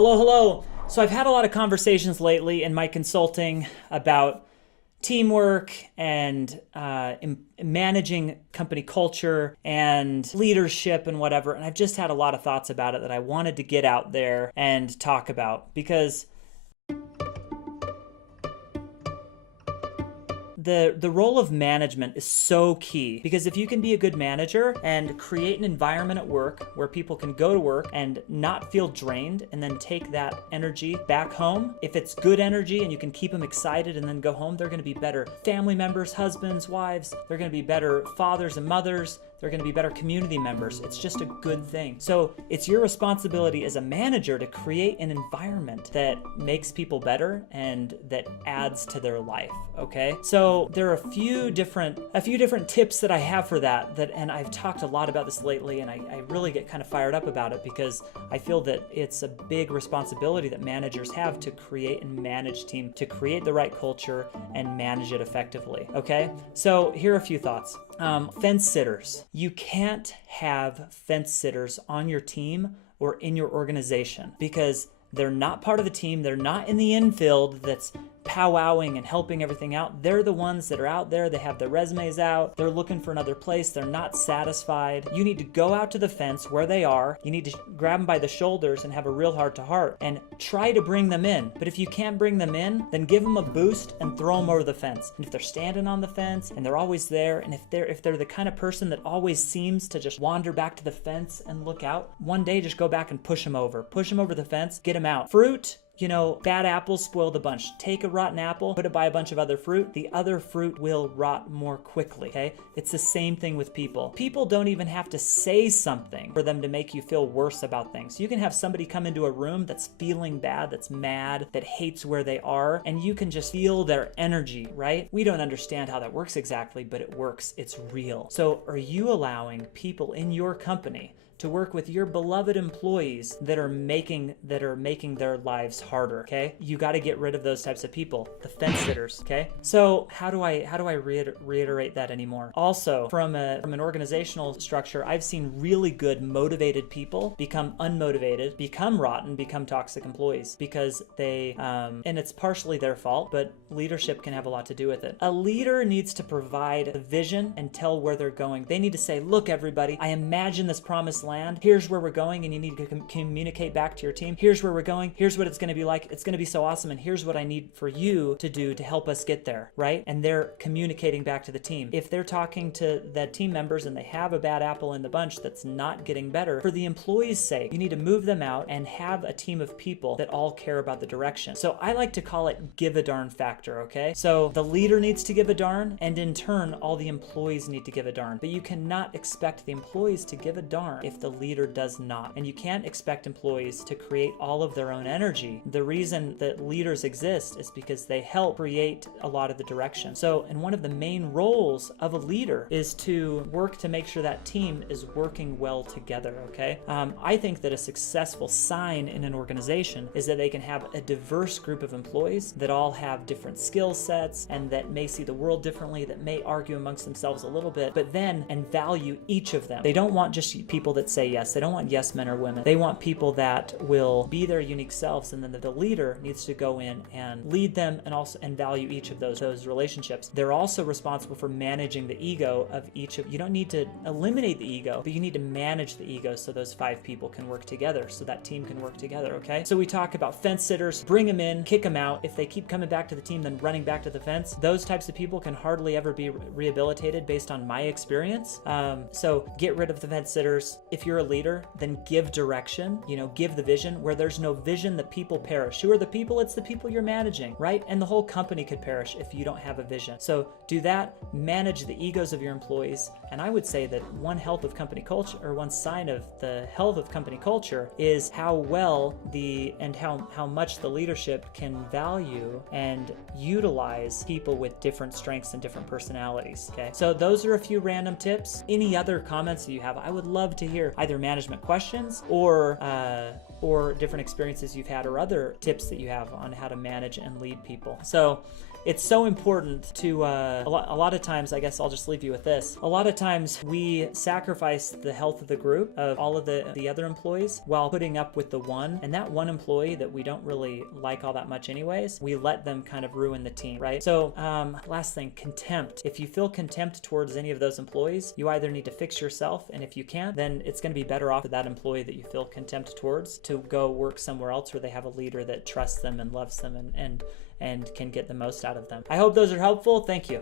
Hello. So I've had a lot of conversations lately in my consulting about teamwork and managing company culture and leadership and whatever. And I've just had a lot of thoughts about it that I wanted to get out there and talk about because the role of management is so key, because if you can be a good manager and create an environment at work where people can go to work and not feel drained and then take that energy back home, if it's good energy and you can keep them excited and then go home, they're going to be better family members, husbands, wives, they're going to be better fathers and mothers, they're going to be better community members. It's just a good thing. So it's your responsibility as a manager to create an environment that makes people better and that adds to their life. Okay, so there are a few different tips that I have for that, and I've talked a lot about this lately, and I really get kind of fired up about it because I feel that it's a big responsibility that managers have to create and manage team, to create the right culture and manage it effectively. Okay, so here are a few thoughts. Fence sitters. You can't have fence sitters on your team or in your organization because they're not part of the team. They're not in the infield that's powwowing and helping everything out. They're the ones that are out there. They have their resumes out. They're looking for another place. They're not satisfied. You need to go out to the fence where they are. You need to grab them by the shoulders and have a real heart-to-heart and try to bring them in. But if you can't bring them in, then give them a boost and throw them over the fence. And if they're standing on the fence and they're always there, and if they're the kind of person that always seems to just wander back to the fence and look out, one day just go back and push them over the fence, get them out. Fruit. Bad apples spoil the bunch. Take a rotten apple, put it by a bunch of other fruit. The other fruit will rot more quickly, okay? It's the same thing with people. People don't even have to say something for them to make you feel worse about things. You can have somebody come into a room that's feeling bad, that's mad, that hates where they are, and you can just feel their energy, right? We don't understand how that works exactly, but it works. It's real. So are you allowing people in your company to work with your beloved employees that are making their lives harder? Okay, you got to get rid of those types of people, the fence sitters. Okay, so how do I reiterate that anymore? Also, from an organizational structure, I've seen really good motivated people become unmotivated, become rotten, become toxic employees because they and it's partially their fault, but leadership can have a lot to do with it. A leader needs to provide a vision and tell where they're going. They need to say, look, everybody, I imagine this promised land. Here's where we're going, and you need to communicate back to your team. Here's where we're going. Here's what it's going to be like. It's going to be so awesome, and here's what I need for you to do to help us get there, right? And they're communicating back to the team. If they're talking to the team members and they have a bad apple in the bunch that's not getting better, for the employees' sake, you need to move them out and have a team of people that all care about the direction. So I like to call it give a darn factor, okay? So the leader needs to give a darn, and in turn, all the employees need to give a darn. But you cannot expect the employees to give a darn if the leader does not. And you can't expect employees to create all of their own energy. The reason that leaders exist is because they help create a lot of the direction. So, and one of the main roles of a leader is to work to make sure that team is working well together, okay? I think that a successful sign in an organization is that they can have a diverse group of employees that all have different skill sets and that may see the world differently, that may argue amongst themselves a little bit, but then and value each of them. They don't want just people that say yes. They don't want yes men or women. They want people that will be their unique selves, and then the leader needs to go in and lead them and value each of those relationships. They're also responsible for managing the ego of each of you. Don't need to eliminate the ego, but you need to manage the ego so those 5 people can work together, so that team can work together, okay? So we talk about fence sitters, bring them in, kick them out. If they keep coming back to the team, then running back to the fence, those types of people can hardly ever be rehabilitated based on my experience. So get rid of the fence sitters. If you're a leader, then give direction, give the vision. Where there's no vision, the people perish. Who are the people? It's the people you're managing, right? And the whole company could perish if you don't have a vision. So do that, manage the egos of your employees. And I would say that one health of company culture, or one sign of the health of company culture, is how well how much the leadership can value and utilize people with different strengths and different personalities, okay? So those are a few random tips. Any other comments that you have, I would love to hear either management questions or different experiences you've had or other tips that you have on how to manage and lead people. So it's so important to, a lot of times, I guess I'll just leave you with this. A lot of times we sacrifice the health of the group, of all of the other employees, while putting up with the one. And that one employee that we don't really like all that much anyways, we let them kind of ruin the team, right? So last thing, contempt. If you feel contempt towards any of those employees, you either need to fix yourself, and if you can't, then it's going to be better off for that employee that you feel contempt towards to go work somewhere else where they have a leader that trusts them and loves them and can get the most out of them. I hope those are helpful. Thank you.